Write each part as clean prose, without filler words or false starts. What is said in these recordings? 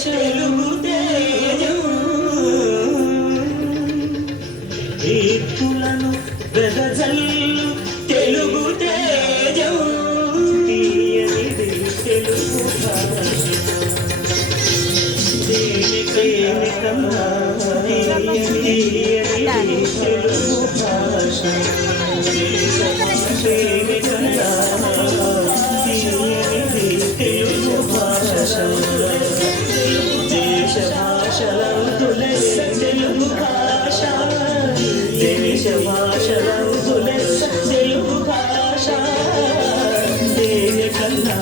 తెలుగు తేజం కీర్తులను వెదజల్లు తెలుగు తేజం తీయనిది తెలుగు భాష దేనికన్నా తీయనిది తెలుగు భాష దేనికన్నా తీయనిది తెలుగు భాష దేశ భాషలందులెస్స తెలుగు భాష దేశ భాషలందులెస్స తెలుగు భాష దేనికన్నా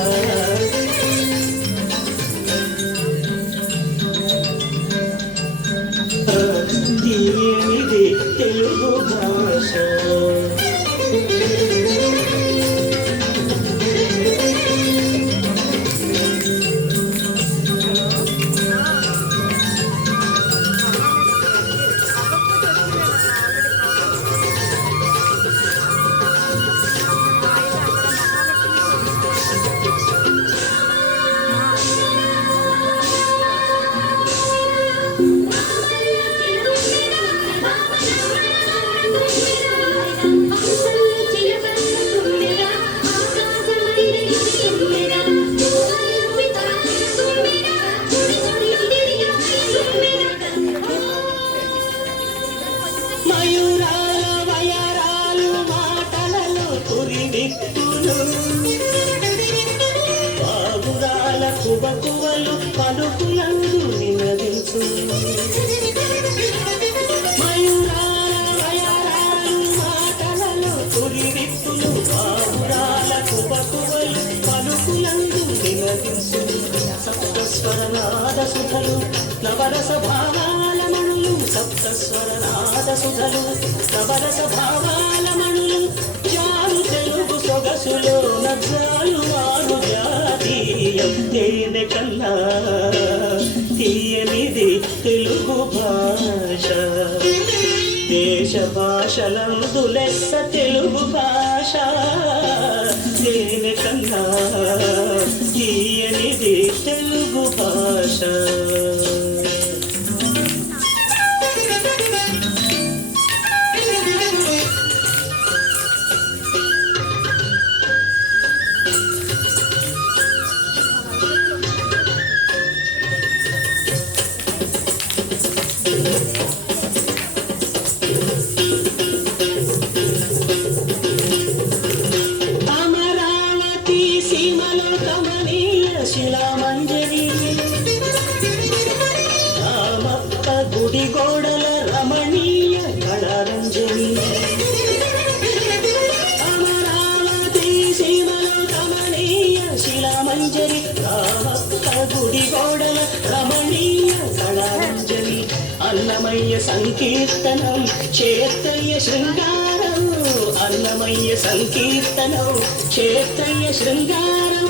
తీయనిది తెలుగు భాష బాగురాల కుబకువలు పలుకులందు నినదించు మయూరాల వయరాలు మాటలలో కురివిప్పులు బాగురాల కుబకువలు పలుకులందు నినదించు సప్తస్వరనాద సుధలు నవరస భావాల మణులు సప్తస్వరనాద సుధలు నవరస భావాల మణులు జారు తెలుగు సొగసులో నగ్గాలు వారు జాతీయం దేనికన్నా తీయనిది తెలుగు భాష దేశ భాషలందులెస్స తెలుగు భాష దేనికన్నా తీయనిది తెలుగు భాష అమరావతి సీమలో కమనీయ శిలామంజరి రామప్ప గుడి గోడల రమణీయ కళారంజని అమరావతి సీమలో కమనీయ శిలామంజరి రామప్ప గుడి గోడల రమణీయ కళారంజని అన్నమయ్య సంకీర్తనం క్షేత్రయ్య శృంగారం అన్నమయ్య సంకీర్తనం క్షేత్రయ్య శృంగారం